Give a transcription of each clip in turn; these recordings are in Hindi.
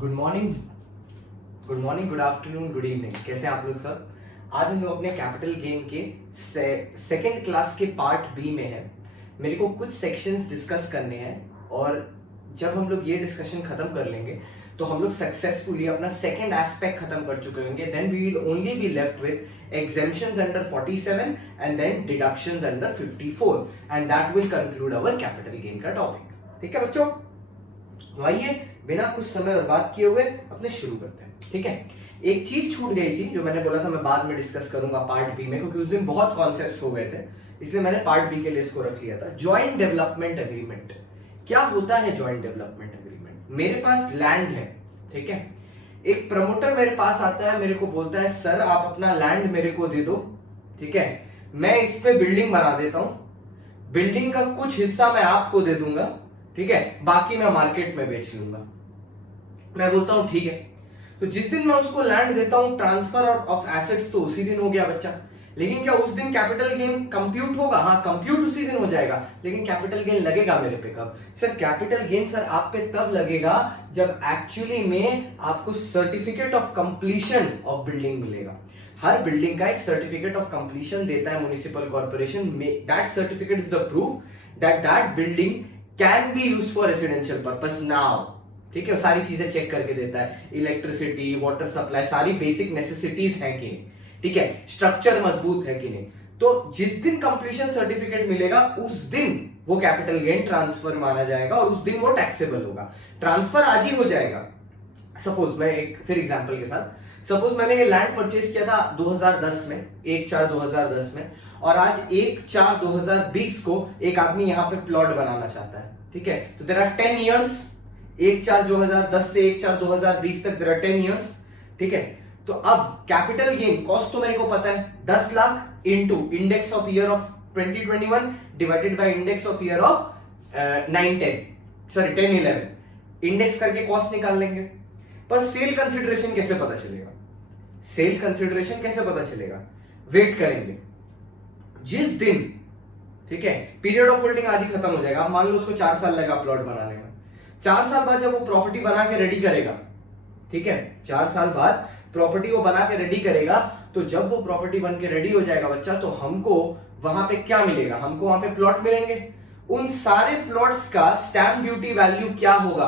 Good morning, good afternoon, good evening. कैसे हैं आप लोग सब? आज हम लोग अपने कैपिटल गेन के सेकेंड क्लास के पार्ट बी में हैं। मेरे को कुछ सेक्शंस डिस्कस करने हैं और जब हम लोग ये डिस्कशन खत्म कर लेंगे तो हम लोग सक्सेसफुली अपना सेकेंड एस्पेक्ट खत्म कर चुके होंगे। Then we will only be left with exemptions under 47 and then deductions under 54 and that will conclude our capital gain का टॉपिक। ठीक है बच्चों, आइए बिना कुछ समय बर्बाद किए हुए अपने शुरू करते हैं। ठीक है, एक चीज छूट गई थी जो मैंने बोला था मैं बाद में डिस्कस करूंगा पार्ट बी में, क्योंकि उस दिन बहुत कॉन्सेप्ट्स हो गए थे, इसलिए मैंने पार्ट बी के लिए इसको रख लिया था। जॉइंट डेवलपमेंट एग्रीमेंट क्या होता है? जॉइंट डेवलपमेंट एग्रीमेंट, मेरे पास लैंड है, ठीक है, एक प्रमोटर मेरे पास आता है, मेरे को बोलता है सर आप अपना लैंड मेरे को दे दो, ठीक है, मैं इस पे बिल्डिंग बना देता हूं, बिल्डिंग का कुछ हिस्सा मैं आपको दे दूंगा, ठीक है, बाकी मैं मार्केट में बेच लूंगा। मैं बोलता हूं ठीक है। तो जिस दिन मैं उसको लैंड देता हूं, ट्रांसफर ऑफ एसेट्स तो उसी दिन हो गया बच्चा। लेकिन क्या उस दिन कैपिटल गेन कंप्यूट होगा? हाँ, कंप्यूट उसी दिन हो जाएगा, लेकिन कैपिटल गेन लगेगा मेरे पे कब? सर कैपिटल गेन सर आप पे तब लगेगा जब एक्चुअली में आपको certificate of completion of building मिलेगा। हर बिल्डिंग का एक सर्टिफिकेट ऑफ कंप्लीशन देता है municipal corporation. That certificate is the proof that that building can be used for residential purpose now. ठीक है, सारी चीजें चेक करके देता है, इलेक्ट्रिसिटी, वाटर सप्लाई, सारी बेसिक नेसेसिटीज हैं कि नहीं, ठीक है, स्ट्रक्चर मजबूत है कि नहीं। तो जिस दिन कंप्लीशन सर्टिफिकेट मिलेगा उस दिन वो कैपिटल गेन ट्रांसफर माना जाएगा और उस दिन वो टैक्सेबल होगा। ट्रांसफर आज ही हो जाएगा। सपोज मैं एक फिर एग्जांपल के साथ, सपोज मैंने ये लैंड परचेज किया था 2010 में, 1/4/2010 में, और आज 1/4/2020 को एक आदमी यहाँ पे प्लॉट बनाना चाहता है, ठीक है। तो देयर आर 10 इयर्स, 1/4/2010 से 1/4/2020 तक देयर आर 10 इयर्स, ठीक है। तो अब कैपिटल गेन कॉस्ट तो मेरे को पता है 10 lakh into index of year of 2021 divided by index of year of 10-11 index करके कॉस्ट निकाल लेंगे। पर सेल कंसिडरेशन कैसे पता चलेगा? सेल कंसिडरेशन कैसे पता चलेगा? वेट करेंगे जिस दिन, ठीक है, पीरियड ऑफ होल्डिंग आज ही खत्म हो जाएगा। आप मान लो उसको 4 साल लगा प्लॉट बनाने में, 4 साल बाद जब वो प्रॉपर्टी बना के रेडी करेगा, ठीक है, 4 साल बाद प्रॉपर्टी वो बना के रेडी करेगा, तो जब वो प्रॉपर्टी बन के रेडी हो जाएगा बच्चा, तो हमको वहां पे क्या मिलेगा? हमको वहां पे प्लॉट मिलेंगे। उन सारे प्लॉट्स का स्टैंप ड्यूटी वैल्यू क्या होगा?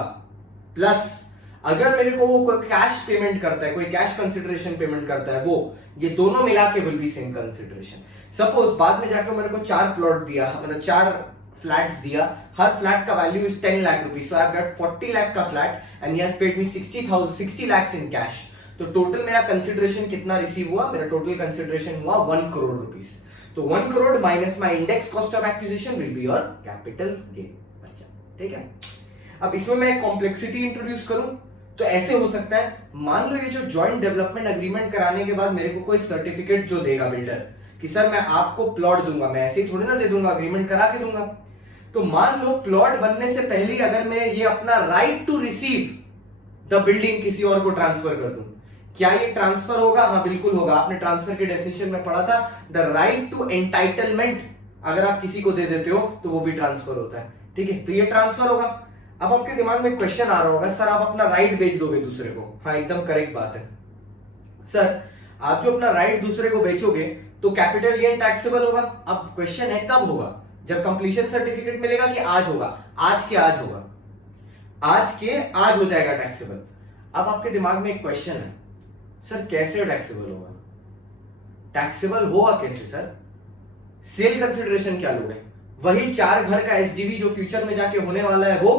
प्लस अगर मेरे को वो कोई कैश पेमेंट करता है, कोई कैश कंसिडरेशन पेमेंट करता है, वो ये दोनों मिला के will be same consideration. Suppose बाद में जाकर मेरे को 4 प्लॉट दिया, मतलब 4 फ्लैट्स दिया, हर फ्लैट का value is 10 lakh rupees, so I have got 40 lakh का flat and he has paid me 60 lakh in cash. तो टोटल मेरा कंसिडरेशन कितना रिसीव हुआ? मेरा टोटल कंसिडरेशन हुआ 1 करोड़ रुपीस। तो 1 crore minus my index cost of acquisition will be your capital gain बच्चा, ठीक है। अब इसमें मैं कॉम्प्लेक्सिटी इंट्रोड्यूस करूं तो ऐसे हो सकता है, मान लो ये जो जॉइंट डेवलपमेंट एग्रीमेंट कराने के बाद मेरे को कोई सर्टिफिकेट जो देगा बिल्डर कि सर मैं आपको प्लॉट दूंगा, मैं ऐसे ही थोड़ी ना दे दूंगा, अग्रीमेंट करा के दूंगा। तो मान लो प्लॉट बनने से पहले अगर मैं ये अपना right to receive the building किसी और को ट्रांसफर कर दूं, क्या ये ट्रांसफर होगा? हाँ बिल्कुल होगा। आपने ट्रांसफर के डेफिनेशन में पढ़ा था, द राइट टू एंटाइटलमेंट अगर आप किसी को दे देते हो तो वो भी ट्रांसफर होता है, ठीक है। तो ये ट्रांसफर होगा। अब आपके दिमाग में क्वेश्चन आ रहा होगा, सर आप अपना राइट बेच दोगे दूसरे को? हाँ एकदम करेक्ट बात है सर, आप जो अपना राइट दूसरे को बेचोगे तो कैपिटल गेन टैक्सेबल होगा। अब क्वेश्चन है कब होगा? जब कंप्लीशन सर्टिफिकेट मिलेगा कि आज होगा? आज के आज होगा, आज के आज हो जाएगा टैक्सेबल। अब आपके दिमाग में एक क्वेश्चन है, सर कैसे टैक्सेबल होगा? टैक्सेबल होगा कैसे सर? सेल कंसिडरेशन क्या लोगे? वही 4 घर का एसडीवी जो फ्यूचर में जाके होने वाला है वो,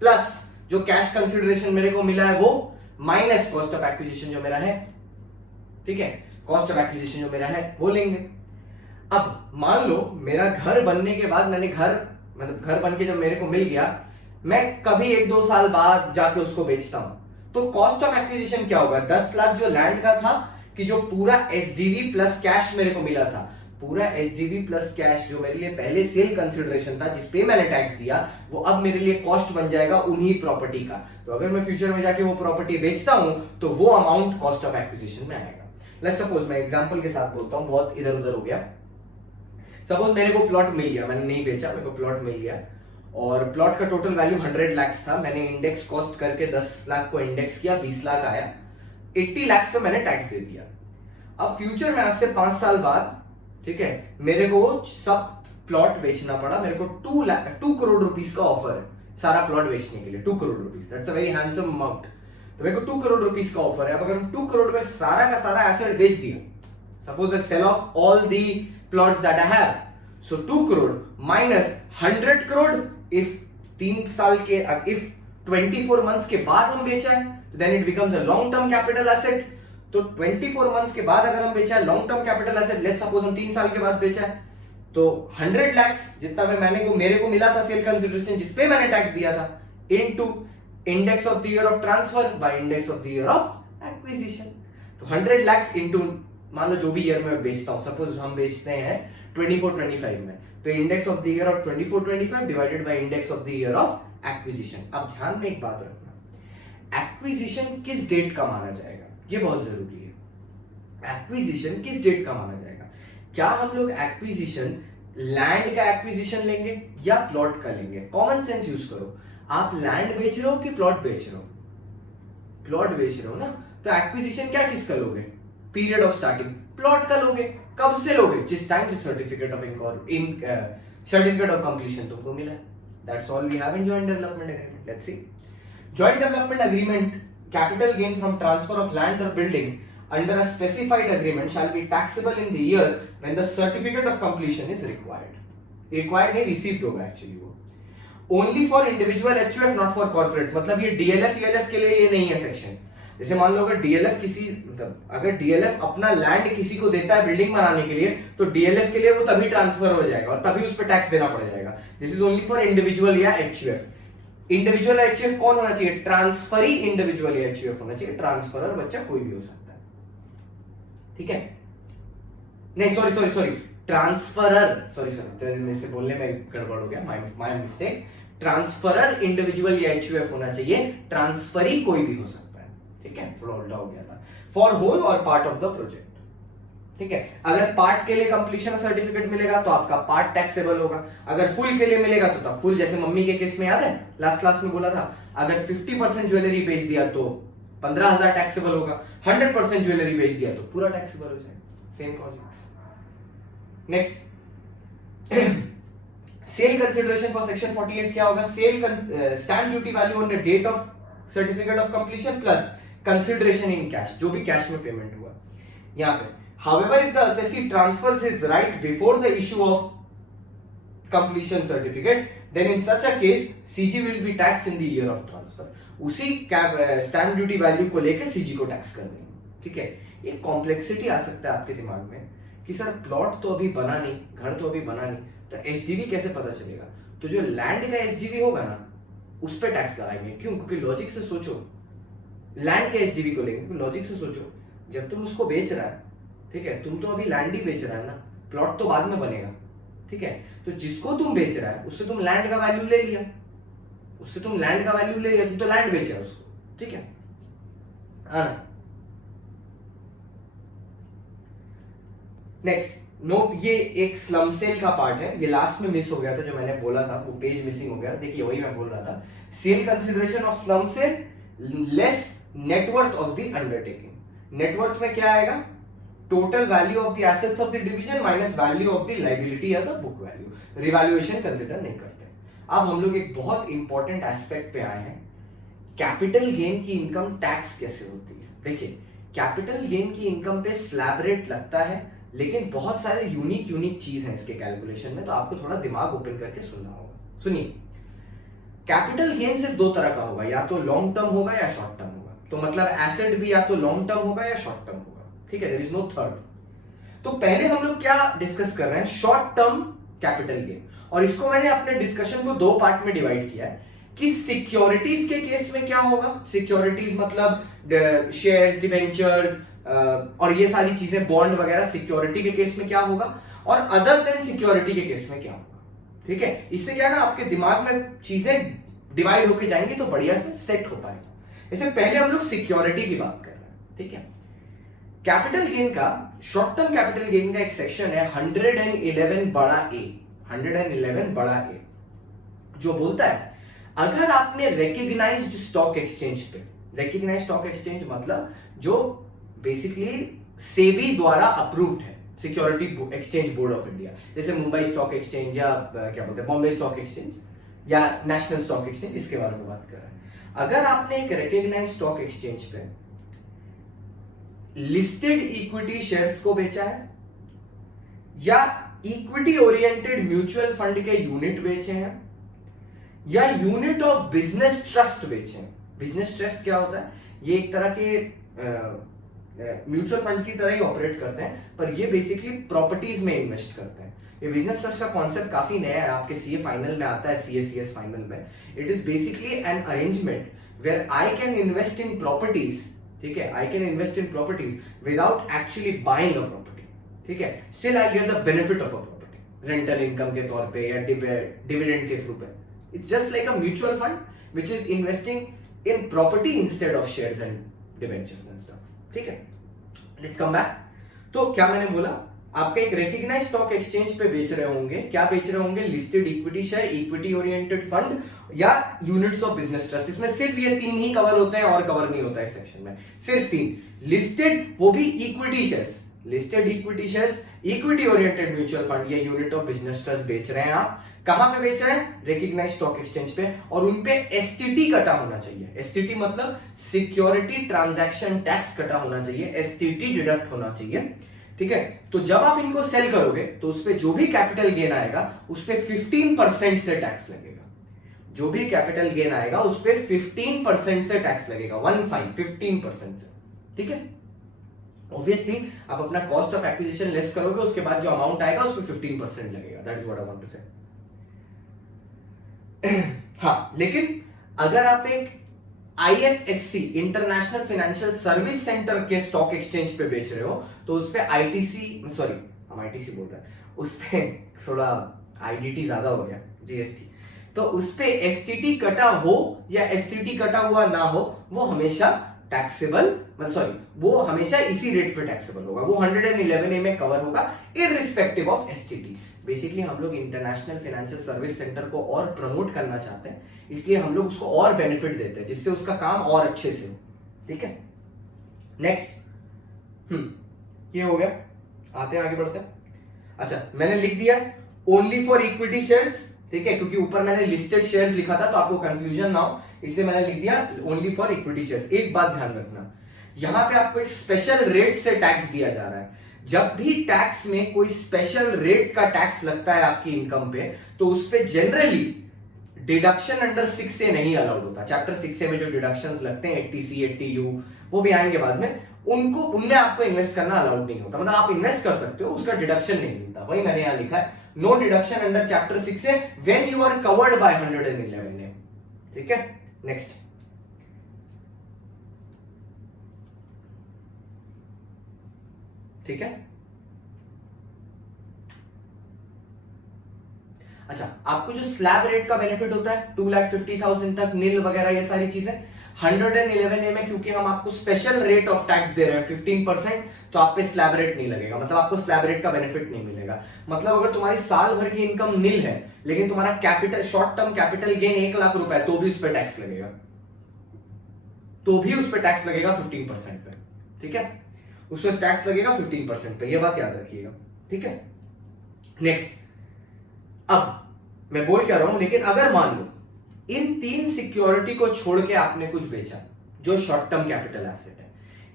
प्लस जो कैश कंसिडरेशन मेरे को मिला है वो, माइनस कॉस्ट ऑफ एक्विजिशन जो मेरा है, ठीक है, कॉस्ट ऑफ एक्विजिशन जो मेरा है वो लेंगे। अब मान लो मेरा घर बनने के बाद, मैंने मतलब घर बन के जब मेरे को मिल गया, मैं कभी 1-2 साल बाद जाके उसको बेचता हूं, तो कॉस्ट ऑफ एक्विजिशन क्या होगा? 10 लाख जो लैंड का था, कि जो पूरा एसडीवी प्लस कैश मेरे को मिला था, पूरा एसडीवी प्लस कैश जो मेरे लिए पहले सेल कंसिडरेशन था जिसपे मैंने टैक्स दिया, वो अब मेरे लिए कॉस्ट बन जाएगा उन्हीं प्रॉपर्टी का। तो अगर मैं फ्यूचर में जाके वो प्रॉपर्टी बेचता हूं तो वो अमाउंट कॉस्ट ऑफ एक्विजिशन में आएगा। लेट्स सपोज, मैं एग्जांपल के साथ बोलता हूं, बहुत इधर उधर हो गया। सपोज मेरे को प्लॉट मिल गया, मैंने नहीं बेचा, मेरे को प्लॉट मिल गया और प्लॉट का टोटल वैल्यू 100 लाख था। मैंने इंडेक्स कॉस्ट करके 10 लाख को इंडेक्स किया, 20 लाख आया, 80 लाख पे मैंने टैक्स दे दिया। अब फ्यूचर में आज से 5 साल बाद, ठीक है, मेरे को सब प्लॉट बेचना पड़ा, मेरे को 2 करोड़ रुपीस का ऑफर है सारा प्लॉट बेचने के लिए, 2 crore rupees, that's a very handsome amount. तो मेरे को 2 करोड़ रुपीस का ऑफर है। अब अगर 2 करोड़ में सारा का सारा एसेट बेच दिया, suppose I sell off all the plots that I have, so 2 crore minus 100 crore if 3 साल के, इफ 24 मंथ्स के बाद हम बेचा है, तो then it becomes a long term capital asset. तो 24 मंथ्स के बाद अगर हम बेचा है long term capital asset, let's suppose हम 3 साल के बाद बेचा है, तो 100 लाख जितना मेरे को मिला था सेल कंसिडरेशन जिसपे मैंने टैक्स दिया था, into index of the year of transfer by index of the year of acquisition. तो 100 लाख इनटू, मान लो जो भी ईयर में बेचता हूं, सपोज हम बेचते हैं 24-25 में, तो index of the year of 24-25 divided by index of the year of acquisition. अब ध्यान में एक बात रखना, एक्विजिशन किस डेट का माना जाएगा, ये बहुत जरूरी है। एक्विजिशन किस डेट का माना जाएगा? क्या हम लोग एक्विजिशन लैंड का एक्विजिशन लेंगे या प्लॉट का लेंगे? कॉमन सेंस यूज करो। आप लैंड बेच रहे हो कि प्लॉट बेच रहे हो? प्लॉट बेच रहे हो ना, तो एक्विजिशन क्या चीज का लोगे? पीरियड ऑफ स्टार्टिंग प्लॉट का लोगे। कब से लोगे? जिस टाइम से certificate of certificate of completion तुमको मिला। That's all we have in joint development agreement. Let's see, joint development agreement, capital gain from transfer of land or building under a specified agreement shall be taxable in the year when the certificate of completion is required. Required नहीं, received होगा actually वो। Only for individual HUF, not for corporate। मतलब ये DLF ELF के लिए ये नहीं है सेक्शन। जैसे मान लो अगर DLF अगर DLF अपना लैंड किसी को देता है बिल्डिंग बनाने के लिए, तो DLF के लिए वो तभी ट्रांसफर हो जाएगा और तभी उस पर टैक्स देना पड़ जाएगा। This is only for individual या HUF। इंडिविजुअल एचयूएफ कौन होना चाहिए? ट्रांसफरी इंडिविजुअल एचयूएफ होना चाहिए। ट्रांसफरर बच्चा कोई भी हो सकता है, ठीक है? नहीं, सॉरी, ट्रांसफरर, सॉरी मेरे से बोलने में गड़बड़ हो गया, माय मिस्टेक। ट्रांसफरर इंडिविजुअल या एचयूएफ होना चाहिए, ट्रांसफरी कोई भी हो सकता है, ठीक है? थोड़ा उल्टा हो गया था। फॉर होल और पार्ट ऑफ द प्रोजेक्ट, ठीक है? अगर पार्ट के लिए कंप्लीशन सर्टिफिकेट मिलेगा तो आपका पार्ट टैक्सेबल होगा, अगर फुल के लिए मिलेगा तो तब फुल। जैसे मम्मी के केस में याद है लास्ट क्लास में बोला था, अगर 50% ज्वेलरी बेच दिया तो 15,000 टैक्सेबल होगा, 100% ज्वेलरी बेच दिया तो पूरा टैक्सेबल हो जाएगा। Same projects. Next, sale consideration for section 48 क्या होगा? Sale stamp duty value on the date of certificate of completion plus consideration in cash, जो भी कैश में पेमेंट हुआ। यहां पे however if the assessee transfers his right before the issue of completion certificate, then in such a case CG will be taxed in the year of transfer। उसी स्टैम्प ड्यूटी वैल्यू को लेके सीजी को टैक्स कर देंगे, ठीक है? एक कॉम्प्लेक्सिटी आ सकता है आपके दिमाग में कि सर प्लॉट तो अभी बना नहीं, घर तो अभी बना नहीं, तो एसडीवी कैसे पता चलेगा? तो जो लैंड का एसडीवी होगा ना, उस पर टैक्स लगाएंगे। क्यों? क्योंकि लॉजिक से सोचो, लैंड के एसडीवी को लेंगे, लॉजिक से सोचो, जब तुम उसको बेच रहा है, ठीक है, तुम तो अभी लैंड ही बेच रहा है ना, प्लॉट तो बाद में बनेगा, ठीक है? तो जिसको तुम बेच रहा है उससे तुम लैंड का वैल्यू ले लिया, तुम तो लैंड बेच रहा है उसको, ठीक है? नेक्स्ट, नो, ये एक स्लम सेल का पार्ट है, ये लास्ट में मिस हो गया था, जो मैंने बोला था वो पेज मिसिंग हो गया। देखिए वही मैं बोल रहा था, sale consideration of slump sale less net worth of the undertaking. Net worth में क्या आएगा? Total value of the assets of the division minus value of the liability या the book value. Revaluation consider नहीं करते। अब हम लोग एक बहुत इंपॉर्टेंट एस्पेक्ट पे आए हैं, कैपिटल गेन की इनकम टैक्स कैसे होती है। देखिए, कैपिटल गेन की इनकम पे स्लैब रेट लगता है, लेकिन बहुत सारे यूनिक चीज है इसके कैलकुलेशन में, तो आपको थोड़ा दिमाग ओपन करके सुनना होगा। सुनिए, कैपिटल गेन सिर्फ दो तरह का होगा, या तो लॉन्ग टर्म होगा या शॉर्ट टर्म होगा। तो मतलब एसेट भी या तो लॉन्ग टर्म होगा या शॉर्ट टर्म होगा, ठीक है? There is no third. तो पहले हम लोग क्या डिस्कस कर रहे हैं? Short term capital gain. और इसको मैंने अपने डिस्कशन को दो पार्ट में डिवाइड किया है कि सिक्योरिटीज के केस में क्या होगा। सिक्योरिटीज मतलब शेयर्स, डिबेंचर्स और ये सारी चीजें, बॉन्ड वगैरह, सिक्योरिटी के केस में क्या होगा, और अदर देन सिक्योरिटी के केस में क्या होगा, ठीक है? इससे क्या ना आपके दिमाग में चीजें डिवाइड होके जाएंगी तो बढ़िया से सेट हो पाएगा। इससे पहले हम लोग सिक्योरिटी की बात कर रहे हैं, ठीक है? कैपिटल गेन का, शॉर्ट टर्म कैपिटल गेन का एक सेक्शन है 111 बड़ा ए, 111 बड़ा ए। जो बोलता है अगर आपने रिकग्नाइज्ड स्टॉक एक्सचेंज पे, रिकग्नाइज्ड स्टॉक एक्सचेंज मतलब जो बेसिकली सेबी द्वारा अप्रूव्ड है, security exchange board of India, जैसे मुंबई स्टॉक एक्सचेंज या क्या बोलते हैं बॉम्बे स्टॉक एक्सचेंज या नेशनल स्टॉक एक्सचेंज, इसके बारे में बात कर रहे हैं। अगर आपने एक रिकग्नाइज्ड स्टॉक एक्सचेंज पे लिस्टेड इक्विटी शेयर्स को बेचा है या इक्विटी ओरिएंटेड म्यूचुअल फंड के यूनिट बेचे हैं या यूनिट ऑफ बिजनेस ट्रस्ट बेचे हैं। बिजनेस ट्रस्ट क्या होता है? ये एक तरह के म्यूचुअल फंड की तरह ही ऑपरेट करते हैं, पर ये बेसिकली प्रॉपर्टीज में इन्वेस्ट करते हैं। ये बिजनेस ट्रस्ट का कॉन्सेप्ट काफी नया है, आपके सीए फाइनल में आता है, सीएसीएस फाइनल में। It is basically an arrangement where I can invest in properties, ठीक है, I can invest in properties without actually buying a property, ठीक है, still I get the benefit of a property, rental income के तौर पे या डिविडेंड के थ्रू पे। It's just like a mutual fund which is investing in property instead of shares and debentures and stuff, ठीक है। Let's come back. तो क्या मैंने बोला, आपका एक रिकग्नाइज्ड स्टॉक एक्सचेंज पे बेच रहे होंगे, क्या बेच रहे होंगे? Listed equity share, equity oriented fund या यूनिट्स ऑफ बिजनेस ट्रस्ट। इसमें सिर्फ ये तीन ही कवर होते हैं और कवर नहीं होता है इस सेक्शन में, सिर्फ तीन। लिस्टेड, वो भी equity shares, listed equity shares, equity oriented mutual fund या यूनिट ऑफ बिजनेस ट्रस्ट बेच रहे हैं आप। कहां पे बेच रहे हैं? रिकग्नाइज्ड स्टॉक एक्सचेंज पे, और उनपे एसटीटी कटा होना चाहिए। एसटीटी मतलब सिक्योरिटी ट्रांजैक्शन टैक्स कटा होना चाहिए, एसटीटी डिडक्ट होना चाहिए, ठीक है। तो जब आप इनको सेल करोगे तो उसपे जो भी कैपिटल गेन आएगा उस पे 15% से टैक्स लगेगा। जो भी कैपिटल गेन आएगा उस पे 15% से टैक्स लगेगा, 15% से, ठीक है। ऑब्वियसली आप अपना कॉस्ट ऑफ एक्विजिशन लेस करोगे, उसके बाद जो अमाउंट आएगा उस पे 15% लगेगा। That is what I want to say. हाँ, लेकिन अगर आप एक IFSC international financial service centre के स्टॉक एक्सचेंज पे बेच रहे हो तो उस पे आईटीसी, सॉरी हम आईटीसी बोल रहे हैं, उस पे थोड़ा आईडीटी ज्यादा हो गया, जीएसटी, तो उस पे एसटीटी कटा हो या एसटीटी कटा हुआ ना हो, वो हमेशा टैक्सेबल, मतलब सॉरी, वो हमेशा इसी रेट पे टैक्सेबल होगा, वो 111A में कवर होगा इररिस्पेक्टिव ऑफ एसटीटी। बेसिकली हम लोग इंटरनेशनल फाइनेंशियल सर्विस सेंटर को और प्रमोट करना चाहते हैं, इसलिए हम लोग उसको और बेनिफिट देते हैं जिससे उसका काम और अच्छे से हो, ठीक है। नेक्स्ट, ये हो गया, आते हैं आगे बढ़ते हैं। अच्छा, मैंने लिख दिया ओनली फॉर इक्विटी शेयर्स, ठीक है, क्योंकि ऊपर मैंने लिस्टेड शेयर्स लिखा था तो आपको कंफ्यूजन ना हो, इसलिए मैंने लिख दिया ओनली फॉर इक्विटी शेयर्स। एक बात ध्यान रखना, यहां पे आपको एक स्पेशल रेट से टैक्स दिया जा रहा है। जब भी टैक्स में कोई स्पेशल रेट का टैक्स लगता है आपकी इनकम पे, तो उस पे जनरली डिडक्शन अंडर 6A नहीं अलाउड होता। चैप्टर 6A में जो डिडक्शंस लगते हैं 80C 80U, वो भी आएंगे बाद में, उनको, उनमें आपको इन्वेस्ट करना अलाउड नहीं होता। मतलब आप इन्वेस्ट कर सकते हो, उसका डिडक्शन नहीं मिलता। वही मैंने यहां लिखा है, no deduction under chapter 6A when you are covered by 111A, ठीक है। नेक्स्ट, ठीक है। अच्छा, आपको जो स्लैब रेट का बेनिफिट होता है 2,50,000 तक, नील वगैरह ये सारी चीजें, 111A में क्योंकि हम आपको स्पेशल रेट ऑफ टैक्स दे रहे हैं 15%, तो आप पे स्लैब रेट नहीं लगेगा, मतलब आपको स्लैब रेट का बेनिफिट नहीं मिलेगा। मतलब अगर तुम्हारी साल भर की इनकम नील है लेकिन तुम्हारा capital, short term capital gain 1 lakh रुपए, तो भी उस पर टैक्स लगेगा, तो भी उस पर टैक्स लगेगा 15% पे, ठीक है। उस पर टैक्स लगेगा 15% पे, ये बात याद रखिएगा, ठीक है। नेक्स्ट, अब मैं बोल क्या रहा हूं, लेकिन अगर मान लो इन तीन सिक्योरिटी को छोड़ के आपने कुछ बेचा जो शॉर्ट टर्म कैपिटल एसेट है,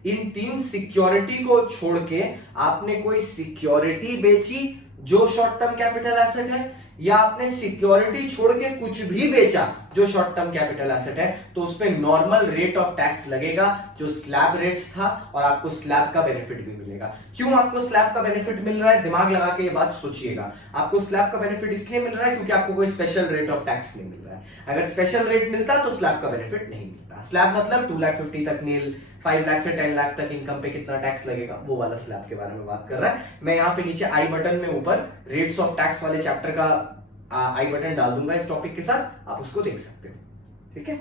इन तीन सिक्योरिटी को छोड़ के आपने कोई सिक्योरिटी बेची जो शॉर्ट टर्म कैपिटल एसेट है, या आपने सिक्योरिटी छोड़ के कुछ भी बेचा जो शॉर्ट टर्म कैपिटल एसेट है, तो उस पर नॉर्मल रेट ऑफ टैक्स लगेगा जो स्लैब रेट्स था, और आपको स्लैब का बेनिफिट भी मिलेगा। क्यों आपको स्लैब का बेनिफिट मिल रहा है, दिमाग लगा के ये बात सोचिएगा। आपको स्लैब का बेनिफिट इसलिए मिल रहा है क्योंकि आपको कोई स्पेशल रेट ऑफ टैक्स नहीं मिल रहा है। अगर स्पेशल रेट मिलता तो स्लैब का बेनिफिट नहीं मिलता। स्लैब मतलब 2,50,000 तक नील, 5 लाख से 10 लाख तक इनकम पे कितना टैक्स लगेगा, वो वाला स्लैब के बारे में बात कर रहा है। मैं यहाँ पे नीचे आई बटन में ऊपर रेट्स ऑफ टैक्स वाले चैप्टर का आई बटन डाल दूंगा इस टॉपिक के साथ, आप उसको देख सकते हो, ठीक है।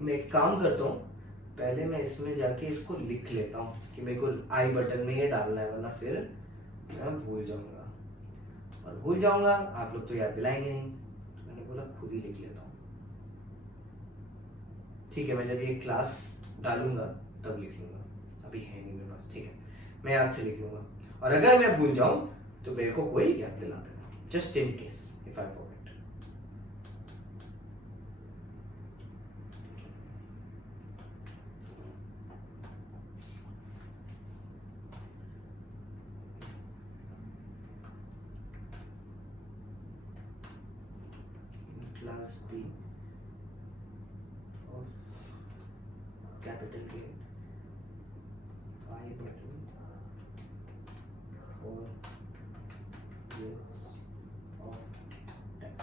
मैं एक काम करता हूं, पहले मैं इसमें जाके इसको लिख लेता हूं कि मेरे को आई बटन में ये डालना है, वरना फिर मैं भूल जाऊंगा। और भूल जाऊंगा, आप लोग तो याद दिलाएंगे नहीं, तो मैंने बोला खुद ही लिख लेता हूँ। ठीक है, मैं जब ये क्लास डालूंगा तब लिख लूंगा, अभी है नहीं मेरे पास। ठीक है, मैं याद से लिख लूंगा, और अगर मैं भूल जाऊं तो मेरे को कोई याद दिला देना, just in case if I forget. Class B of capital gain I button for units of tax.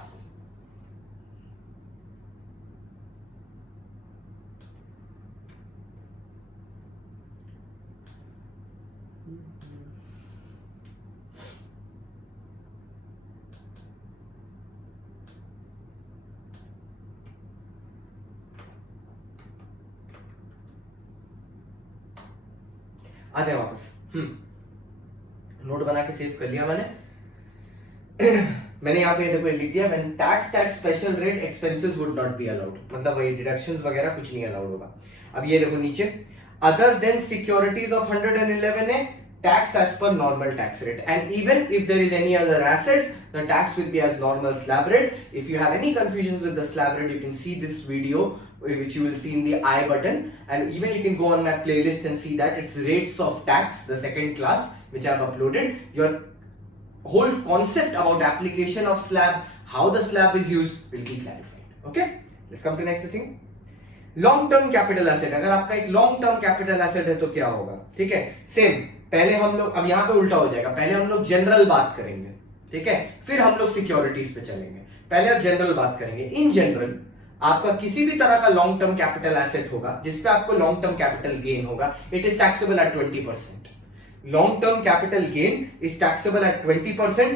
आते हैं वापस। नोट बना के सेव कर लिया मैंने। मैंने यहाँ पे देखो लिख दिया, when tax at special rate expenses would not be allowed, मतलब वही डिडक्शंस वगैरह कुछ नहीं अलाउड होगा। अब ये देखो नीचे, other than securities of 111 है tax as per normal tax rate, and even if there is any other asset the tax will be as normal slab rate. If you have any confusions with the slab rate, you can see this video which you will see in the I button, and even you can go on my playlist and see that it's rates of tax, the second class which I have uploaded. Your whole concept about application of slab, how the slab is used will be clarified. Okay, let's come to next thing. Long term capital asset, अगर आपका एक लॉन्ग टर्म कैपिटल एसेट है तो क्या होगा? ठीक है, सेम पहले हम लोग, अब यहां पे उल्टा हो जाएगा, पहले हम लोग जनरल बात करेंगे, ठीक है, फिर हम लोग सिक्योरिटीज पे चलेंगे। पहले आप जनरल बात करेंगे। इन जनरल आपका किसी भी तरह का लॉन्ग टर्म कैपिटल एसेट होगा जिसपे आपको लॉन्ग टर्म कैपिटल गेन होगा, it is taxable at 20%। Long term capital gain is taxable at 20%।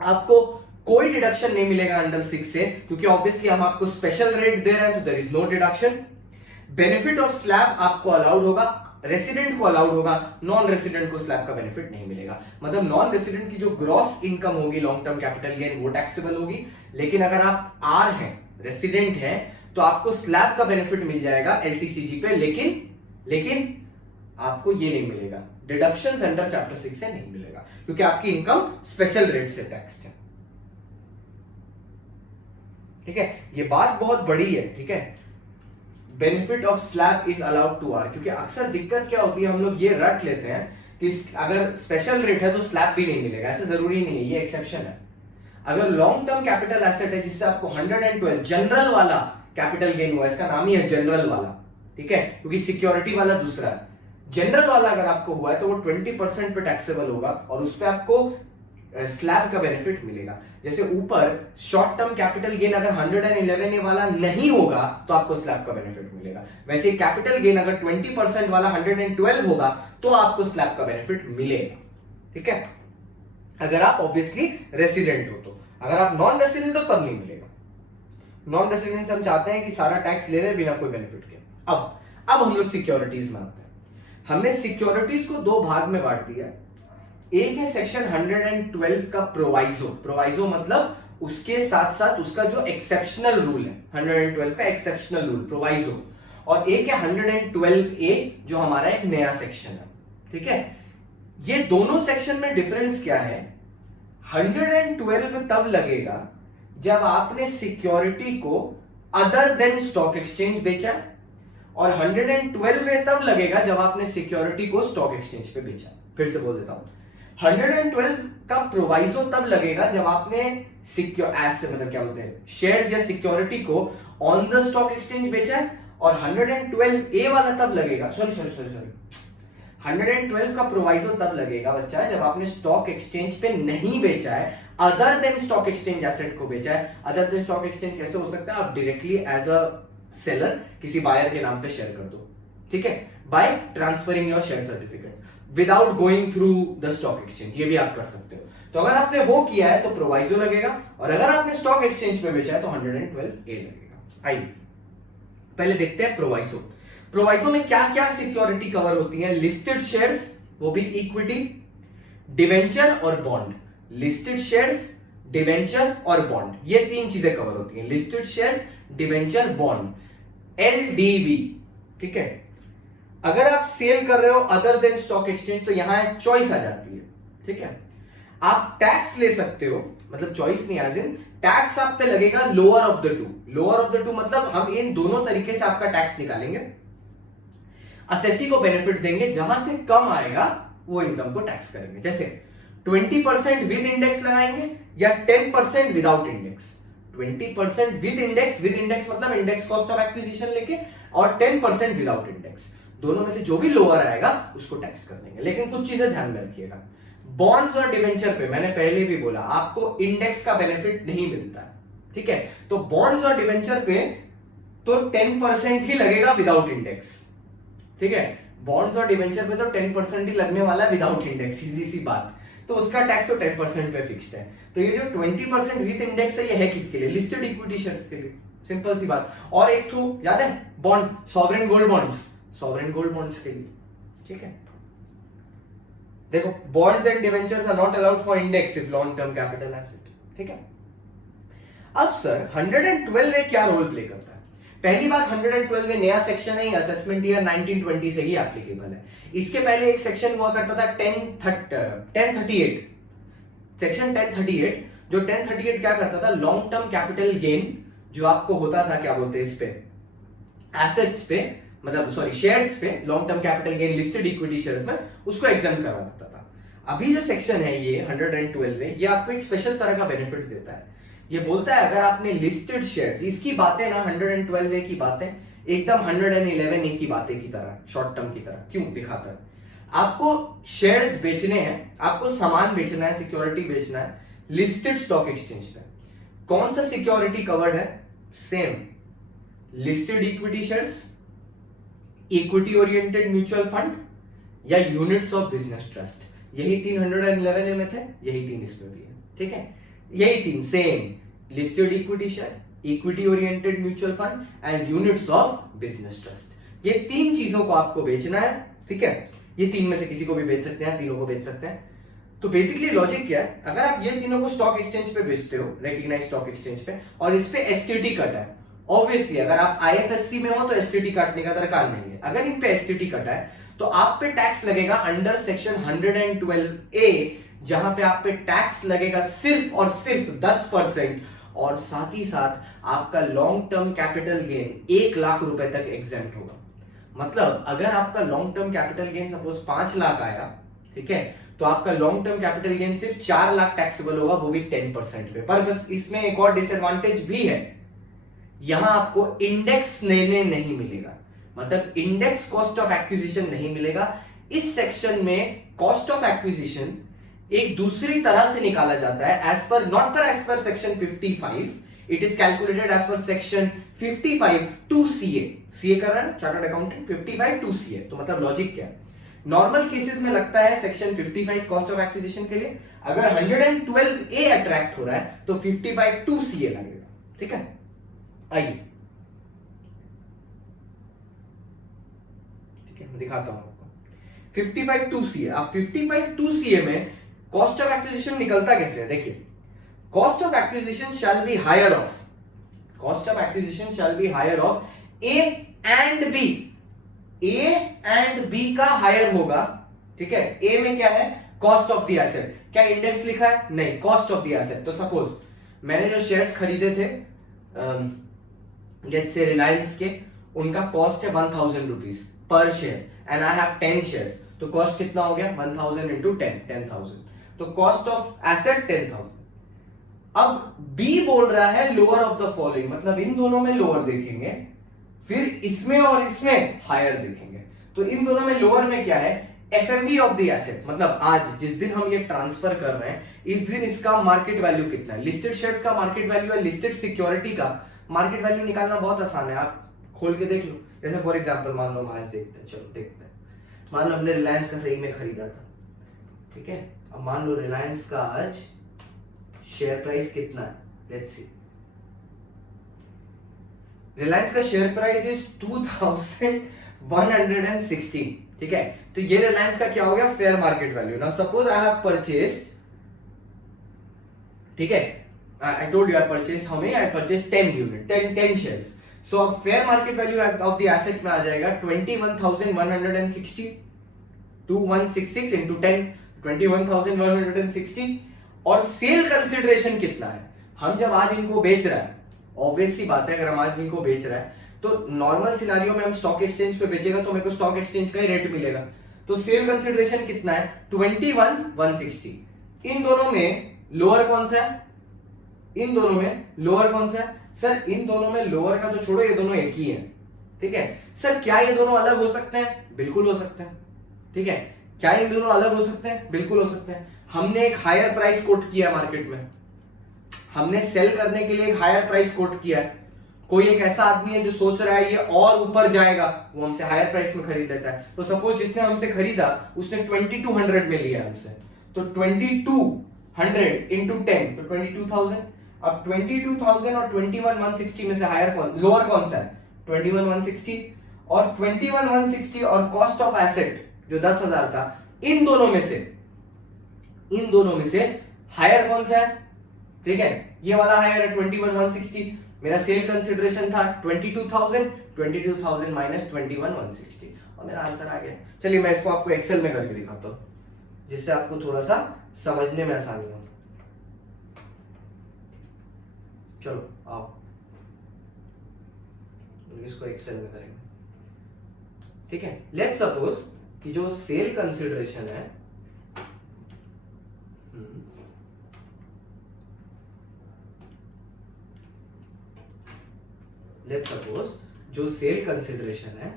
आपको कोई डिडक्शन नहीं मिलेगा अंडर 6 से, क्योंकि ऑब्वियसली हम आपको स्पेशल रेट दे रहे हैं तो there is no deduction. Benefit of slab आपको अलाउड होगा, रेसिडेंट को अलाउड होगा, नॉन रेसिडेंट को स्लैब का बेनिफिट नहीं मिलेगा। मतलब नॉन रेसिडेंट की जो ग्रॉस इनकम होगी लॉन्ग टर्म कैपिटल गेन वो टैक्सेबल होगी, लेकिन अगर आप आर हैं, रेसिडेंट हैं, तो आपको स्लैब का बेनिफिट मिल जाएगा एलटीसीजी पे, लेकिन आपको ये नहीं मिलेगा, डिडक्शंस अंडर चैप्टर 6 से नहीं मिलेगा, क्योंकि आपकी इनकम स्पेशल रेट से टैक्स्ड है। ठीक है, ये बात बहुत बड़ी है। ठीक है, benefit of slab is allowed to R, क्योंकि अक्सर दिक्कत क्या होती है, हम लोग ये रट लेते हैं कि अगर स्पेशल रेट है तो स्लैब भी नहीं मिलेगा, ऐसा जरूरी नहीं है, ये एक्सेप्शन है। अगर लॉन्ग टर्म कैपिटल एसेट है जिससे आपको 112 जनरल वाला कैपिटल गेन हुआ, इसका नाम ही है जनरल वाला, ठीक है, क्योंकि सिक्योरिटी वाला दूसरा है। जनरल वाला अगर आपको हुआ है तो वो 20% पे टैक्सेबल होगा और उस पर आपको स्लैब का बेनिफिट मिलेगा। जैसे ऊपर शॉर्ट टर्म कैपिटल गेन अगर 111 वाला नहीं होगा तो आपको स्लैब का बेनिफिट मिलेगा, वैसे कैपिटल गेन अगर 20% वाला 112 होगा तो आपको स्लैब का बेनिफिट मिलेगा। ठीक है, अगर आप ऑब्वियसली रेसिडेंट हो तो, अगर आप नॉन रेसिडेंट हो तब नहीं मिलेगा। नॉन रेसिडेंट हम चाहते हैं कि सारा टैक्स ले रहे बिना कोई बेनिफिट के। अब हम लोग सिक्योरिटीज में आते हैं। हमने सिक्योरिटीज को दो भाग में बांट दिया। एक है सेक्शन 112 का प्रोवाइजो, प्रोवाइजो मतलब उसके साथ साथ उसका जो एक्सेप्शनल रूल है, 112 का एक्सेप्शनल रूल प्रोवाइजो, और एक है 112A जो हमारा एक नया सेक्शन है। ठीक है, ये दोनों सेक्शन में डिफरेंस क्या है? 112 तब लगेगा जब आपने सिक्योरिटी को अदर देन स्टॉक एक्सचेंज बेचा, और 112 तब लगेगा जब आपने सिक्योरिटी को स्टॉक एक्सचेंज पे बेचा। फिर से बोल देता हूं, 112 का प्रोवाइजो तब लगेगा जब आपने सिक्योर एसेट मतलब क्या बोलते हैं शेयर्स या सिक्योरिटी को ऑन द स्टॉक एक्सचेंज बेचा है, और 112A वाला तब लगेगा, सॉरी 112 का प्रोवाइजो तब लगेगा बच्चा जब आपने स्टॉक एक्सचेंज पे नहीं बेचा है, other than stock exchange asset को बेचा है। अदर देन स्टॉक एक्सचेंज कैसे हो सकता है? आप डायरेक्टली एज अ सेलर किसी बायर के नाम पे शेयर कर दो, ठीक है, by transferring your share certificate without going through the stock exchange, ये भी आप कर सकते हो। तो अगर आपने वो किया है तो प्रोवाइजो लगेगा, और अगर आपने स्टॉक एक्सचेंज पे बेचा है तो 112A लगेगा। आइए पहले देखते हैं प्रोवाइजो। प्रोवाइजो में क्या क्या सिक्योरिटी कवर होती है? लिस्टेड शेयर्स, वो भी इक्विटी, डिवेंचर और बॉन्ड। लिस्टेड शेयर्स, डिवेंचर और बॉन्ड, ये तीन चीजें कवर होती हैं, listed shares, debenture, bond, LDB। ठीक है, अगर आप सेल कर रहे हो अदर देन स्टॉक एक्सचेंज तो यहां चॉइस आ जाती है। ठीक है, आप टैक्स ले सकते हो, मतलब चॉइस नहीं, एज इन टैक्स आप पे लगेगा lower of the two. Lower of the two मतलब हम इन दोनों तरीके से आपका टैक्स निकालेंगे, असेसी को बेनिफिट देंगे, जहां से कम आएगा वो इनकम को टैक्स करेंगे। जैसे 20% विद इंडेक्स लगाएंगे या 10% विदाउट इंडेक्स। 20% विद इंडेक्स मतलब इंडेक्स कॉस्ट ऑफ एक्विजिशन लेके, और 10% विदाउट इंडेक्स, दोनों में से जो भी लोअर आएगा उसको टैक्स कर देंगे। लेकिन कुछ चीजें ध्यान में रखिएगा, बॉन्ड्स और डिवेंचर पे मैंने पहले भी बोला आपको इंडेक्स का बेनिफिट नहीं मिलता है। ठीक है, तो बॉन्ड्स और डिवेंचर पे तो 10% ही लगेगा विदाउट इंडेक्स। ठीक है, बॉन्ड्स और डिवेंचर पे तो 10% ही लगने वाला है विदाउट इंडेक्स, सीधी सी बात, तो उसका टैक्स तो 10% पे फिक्स्ड है। तो ये जो 20% विद इंडेक्स है, ये है किसके लिए? लिस्टेड इक्विटी शेयर्स के लिए, सिंपल सी बात। और एक ठो याद है bond, sovereign gold bonds, sovereign gold bonds के लिए। ठीक है, देखो bonds and debentures are not allowed for index if long term capital asset. ठीक है, अब सर 112 क्या रोल प्ले करता है? पहली बात, 112 में नया सेक्शन है, असेसमेंट ईयर 1920 से ही एप्लीकेबल है। इसके पहले एक सेक्शन हुआ करता था 1038, सेक्शन 1038, जो 1038 क्या करता था, लॉन्ग टर्म कैपिटल गेन जो आपको होता था, क्या बोलते हैं इस पे, एसेट्स पे, मतलब सॉरी शेयर्स पे, long term capital gain listed equity shares में, उसको एग्जाम करवा देता था। अभी जो सेक्शन है ये 112 में, ये आपको एक स्पेशल तरह का बेनिफिट देता है। ये बोलता है अगर आपने लिस्टेड शेयर्स, इसकी बातें ना 112 की बातें एकदम 111 की बातें की तरह, शॉर्ट टर्म की तरह, क्यों दिखाता है? आपको शेयर्स बेचने हैं, आपको सामान बेचना है, सिक्योरिटी बेचना है लिस्टेड स्टॉक एक्सचेंज पे। कौन सा सिक्योरिटी कवर्ड है? Same, listed equity shares, equity oriented mutual fund या यूनिट्स ऑफ बिजनेस ट्रस्ट। यही 311 में थे, यही 3 इसमें भी है। ठीक है, यही 3 same, listed equity share, equity oriented mutual fund and units of business trust. ये 3 चीजों को आपको बेचना है। ठीक है, ये 3 में से किसी को भी बेच सकते हैं, तीनों को बेच सकते हैं। तो बेसिकली लॉजिक क्या है, अगर आप ये तीनों को स्टॉक एक्सचेंज पे बेचते हो, रेकग्नाइज स्टॉक एक्सचेंज पे, और इस पे एसटीटी कट है, ऑब्वियसली अगर आप आईएफएससी में हो तो एसटीटी काटने का दरकार नहीं है। अगर इन पे एसटीटी कटा है तो आप पे टैक्स लगेगा अंडर सेक्शन 112A, जहां पे आप पे टैक्स लगेगा सिर्फ और सिर्फ 10%, और साथ ही साथ आपका long term capital gain 1 lakh रुपए तक एग्जेम्प्ट होगा। मतलब अगर आपका long term capital gain suppose 5 lakh आया, ठीक है, तो आपका लॉन्ग टर्म कैपिटल गेन सिर्फ 4 लाख टैक्सेबल होगा, वो भी 10% पे। पर बस इसमें एक और डिसएडवांटेज भी है, यहां आपको इंडेक्स लेने नहीं मिलेगा, मतलब इंडेक्स कॉस्ट ऑफ एक्विजिशन नहीं मिलेगा। इस सेक्शन में कॉस्ट ऑफ एक्विजिशन एक दूसरी तरह से निकाला जाता है, as per not per as per section 55, it is calculated as per section 55 two CA कर रहा है चार्टर्ड अकाउंटेंट, 55 टू सीए। तो मतलब लॉजिक क्या है, नॉर्मल केसेस में लगता है सेक्शन 55 कॉस्ट ऑफ एक्विजिशन के लिए, अगर 112A अट्रैक्ट हो रहा है तो 55 टू सीए लगेगा। ठीक है, आइए मैं दिखाता हूं आपको 55 टू सीए। अब 55 टू सीए में कॉस्ट ऑफ एक्विजिशन निकलता कैसे है, देखिए, cost of acquisition shall be higher of, cost of acquisition shall be higher of A and B, A and B का हायर होगा। ठीक है, ए में क्या है, कॉस्ट ऑफ द एसेट, क्या इंडेक्स लिखा है? नहीं, कॉस्ट ऑफ द एसेट। तो सपोज मैंने जो शेयर्स खरीदे थे जैसे रिलायंस के, उनका कॉस्ट है 1000 rupees per share and I have 10 shares, तो कॉस्ट कितना हो गया 1000 इंटू 10, 10,000, तो कॉस्ट ऑफ एसेट 10,000। अब बी बोल रहा है लोअर ऑफ द फॉलोइंग, मतलब इन दोनों में लोअर देखेंगे, फिर इसमें और इसमें हायर देखेंगे। तो इन दोनों में लोअर में क्या है, एफएमवी ऑफ द एसेट, मतलब आज जिस दिन हम ये ट्रांसफर कर रहे हैं इस दिन इसका मार्केट वैल्यू कितना है। लिस्टेड शेयर्स का मार्केट वैल्यू है, लिस्टेड सिक्योरिटी का मार्केट वैल्यू निकालना बहुत आसान है, आप खोल के देख लो। जैसे फॉर एग्जांपल मान लो हम आज देखते हैं, चलो देखते हैं, मान लो हमने रिलायंस का सही में खरीदा था, ठीक है, अब मान लो रिलायंस का आज शेयर प्राइस कितना है, लेट्स सी, रिलायंस का शेयर प्राइस इज 2116, ठीक है, तो ये रिलायंस का क्या हो गया fair market value. Now suppose I have purchased ठीक है, I told you I purchase how many, I purchase 10 unit, 10 shares. So अब fair market value of the asset में आ जाएगा 21,160, 2166 इंटू 10, 21,160। और सेल कंसिडरेशन कितना है, हम जब आज इनको बेच रहा है, ऑब्वियस सी बात है, अगर हम आज इनको बेच रहा है तो नॉर्मल सिनारियो में हम स्टॉक एक्सचेंज पे बेचेगा तो मेरे को स्टॉक एक्सचेंज का ही रेट मिलेगा। तो सेल कंसिडरेशन कितना है, 21,160। इन दोनों में लोअर कौन सा है, इन दोनों में लोअर कौन सा है सर, इन दोनों में लोअर का तो छोड़ो, ये दोनों एक ही है। ठीक है सर, क्या ये दोनों अलग हो सकते हैं, बिल्कुल हो सकते हैं। ठीक है, क्या इन दोनों अलग हो सकते हैं, बिल्कुल हो सकते हैं। हमने एक हायर प्राइस कोट किया मार्केट में, हमने सेल करने के लिए एक हायर प्राइस कोट किया है। कोई एक ऐसा आदमी है जो सोच रहा है ये और ऊपर जाएगा, वो हमसे हायर प्राइस में खरीद लेता है। तो सपोज जिसने हमसे खरीदा उसने 2200 में लिया हमसे, तो 2200 इंटू 10 तो 22,000। अब 22,000 और 21,160 में से हायर कौन, लोअर कौन सा है, 21,160। और 21,160 और कॉस्ट ऑफ एसेट जो 10,000 था, इन दोनों में से हायर कौन सा है। ठीक है, ये वाला हायर है 21,160। मेरा सेल कंसिडरेशन था 22,000, 22,000 माइनस 21,160 और मेरा आंसर आ गया। चलिए मैं इसको आपको एक्सेल में करके दिखाता हूं जिससे आपको थोड़ा सा समझने में आसानी हो। चलो आओ इसको एक्सेल में करेंगे। ठीक है, लेट्स सपोज कि जो सेल कंसिडरेशन है, लेट्स सपोज जो सेल कंसिडरेशन है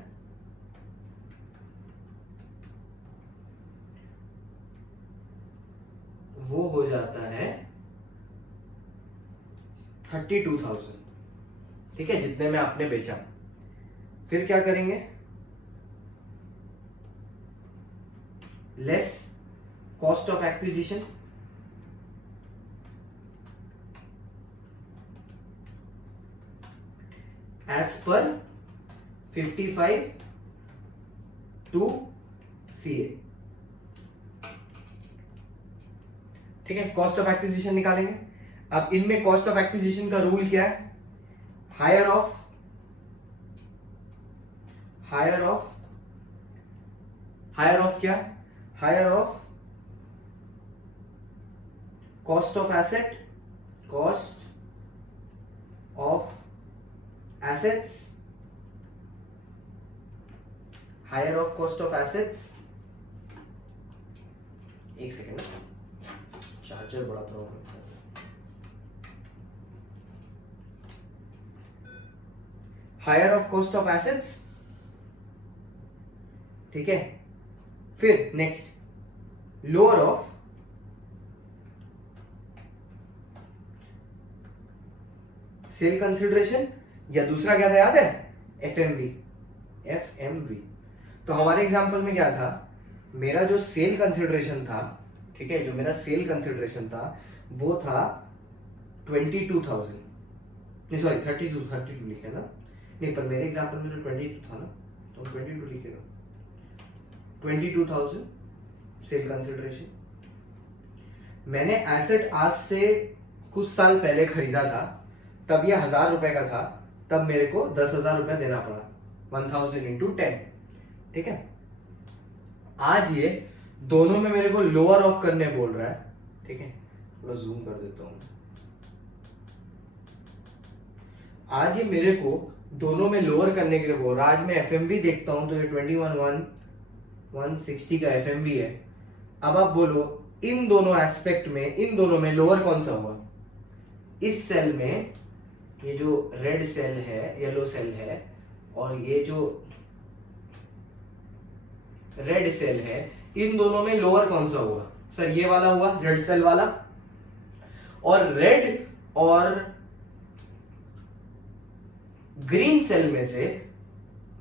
वो हो जाता है 32,000। ठीक है, जितने में आपने बेचा। फिर क्या करेंगे, less cost of acquisition, as per 55 to CA। ठीक है, कॉस्ट ऑफ एक्विजिशन निकालेंगे। अब इनमें कॉस्ट ऑफ एक्विजिशन का रूल क्या है, हायर ऑफ क्या, higher of cost of asset, cost of assets, higher of cost of assets. एक सेकेंड, चार्जर बड़ा प्रॉब्लम है। Higher of cost of assets. ठीक है, फिर next lower of sale consideration, या दूसरा क्या था याद है, एफएमवी। तो हमारे एग्जांपल में क्या था, मेरा जो सेल कंसिडरेशन था, ठीक है, जो मेरा सेल कंसिडरेशन था वो था 22,000, नहीं सॉरी 32 लिखे ना, नहीं पर मेरे एग्जांपल में तो 22 था ना, तो 22 लिखेगा, 22,000 सेल कंसिडरेशन। मैंने एसेट आज से कुछ साल पहले खरीदा था, तब ये 1,000 रुपए का था, तब मेरे को 10,000 रुपए देना पड़ा, 1,000 इंटू 10। ठीक है, आज ये दोनों में मेरे को लोअर ऑफ करने बोल रहा है। ठीक है, थोड़ा जूम कर देता हूं। आज ये मेरे को दोनों में लोअर करने के लिए बोल रहा है। आज मैं एफएमवी देखता हूं तो ये 21,160 का एफएमवी है। अब आप बोलो इन दोनों एस्पेक्ट में, इन दोनों में लोअर कौन सा हुआ, इस सेल में ये जो रेड सेल है, येलो सेल है, और ये जो रेड सेल है, इन दोनों में लोअर कौन सा हुआ सर, ये वाला हुआ, रेड सेल वाला। और रेड और ग्रीन सेल में से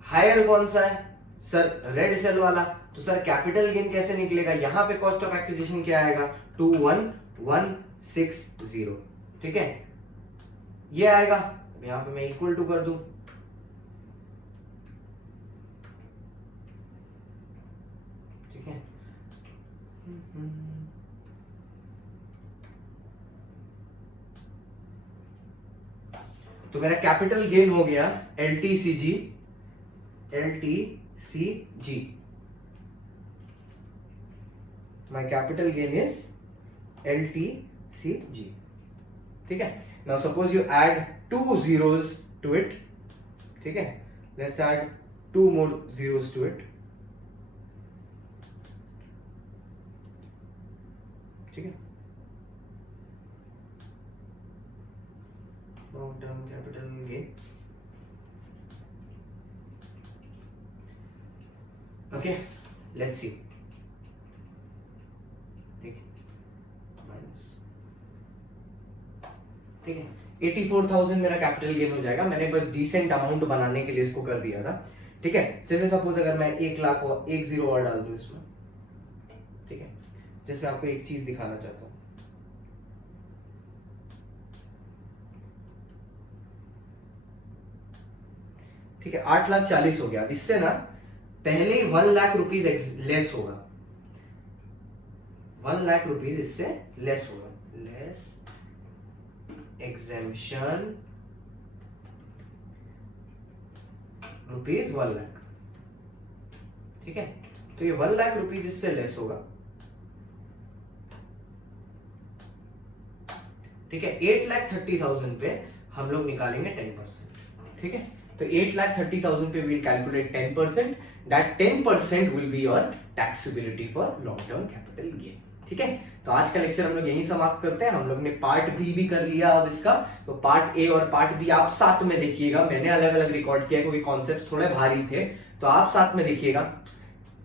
हायर कौन सा है सर, रेड सेल वाला। तो सर कैपिटल गेन कैसे निकलेगा, यहां पे कॉस्ट ऑफ एक्विजिशन क्या आएगा, 21,160। ठीक है, ये आएगा। यहां पे मैं इक्वल टू कर दूं, ठीक है, तो मेरा कैपिटल गेन हो गया LTCG, my capital gain is LTCG। ठीक है, now suppose you add 2 zeros to it. ठीक है, let's add 2 more zeros to it। ठीक है, long term capital gain. Okay, let's see. ठीक है, माइनस, ठीक है, 84,000 मेरा कैपिटल गेन हो जाएगा। मैंने बस डिसेंट अमाउंट बनाने के लिए इसको कर दिया था। ठीक है, जैसे सपोज अगर मैं 1 लाख और 1 जीरो और डाल दूं इसमें। ठीक है, जिसमें आपको एक चीज दिखाना चाहता हूं। ठीक है, 8,40,000 हो गया। इससे ना पहले 1 लाख रुपीज लेस होगा, 1 लाख रुपीज इससे लेस होगा, लेस एग्जेम्पशन रुपीज 1 लाख। ठीक है, तो ये 1 लाख रुपीज इससे लेस होगा। ठीक है, 8,30,000 पे हम लोग निकालेंगे 10%। ठीक है, तो 8,30,000 पे we'll calculate 10%, that 10% will be your taxability for long term capital gain। ठीक है, तो आज का लेक्चर हम लोग यहीं समाप्त करते हैं। हम लोग ने पार्ट बी भी कर लिया अब इसका, तो पार्ट ए और पार्ट बी आप साथ में देखिएगा। मैंने अलग अलग रिकॉर्ड किया क्योंकि कॉन्सेप्ट थोड़े भारी थे, तो आप साथ में देखिएगा।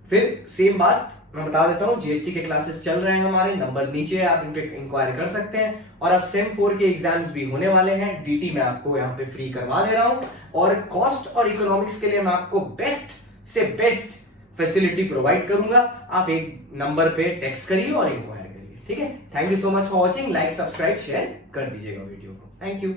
फिर सेम बात मैं बता देता हूँ, जीएसटी के क्लासेस चल रहे हैं हमारे, नंबर नीचे है, आप इन पे इंक्वायरी कर सकते हैं। और अब सेम 4 के एग्जाम्स भी होने वाले हैं, डीटी मैं आपको यहाँ पे फ्री करवा दे रहा हूँ। और कॉस्ट और इकोनॉमिक्स के लिए मैं आपको बेस्ट से बेस्ट फैसिलिटी प्रोवाइड करूंगा। आप एक नंबर पे टेक्स्ट करिए और इंक्वायरी करिए। ठीक है, thank you so much for watching. Like, subscribe, share कर दीजिएगा वीडियो को। Thank you.